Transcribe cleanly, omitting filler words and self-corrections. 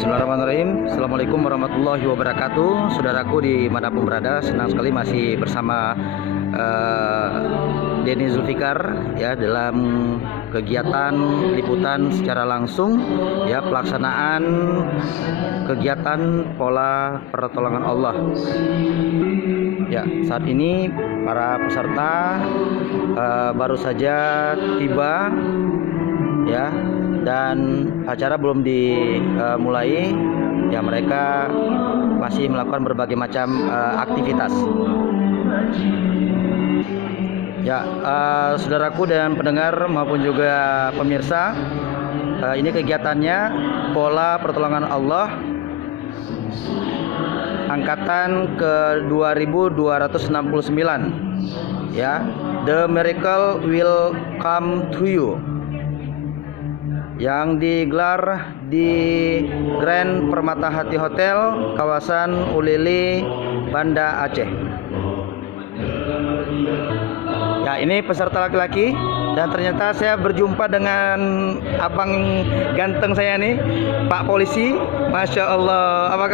Bismillahirrahmanirrahim. Assalamualaikum warahmatullahi wabarakatuh. Saudaraku dimanapun berada, senang sekali masih bersama Denny Zulfikar ya dalam kegiatan liputan secara langsung ya pelaksanaan kegiatan pola pertolongan Allah. Ya, saat ini para peserta baru saja tiba ya, dan acara belum dimulai ya, mereka masih melakukan berbagai macam aktivitas ya. Saudaraku dan pendengar maupun juga pemirsa, ini kegiatannya pola pertolongan Allah angkatan ke 2269 ya. The miracle will come to you, yang digelar di Grand Permata Hati Hotel, kawasan Ulili, Banda Aceh. Ya, ini peserta laki-laki, dan ternyata saya berjumpa dengan abang ganteng saya nih, Pak Polisi. Masya Allah, apa kabar?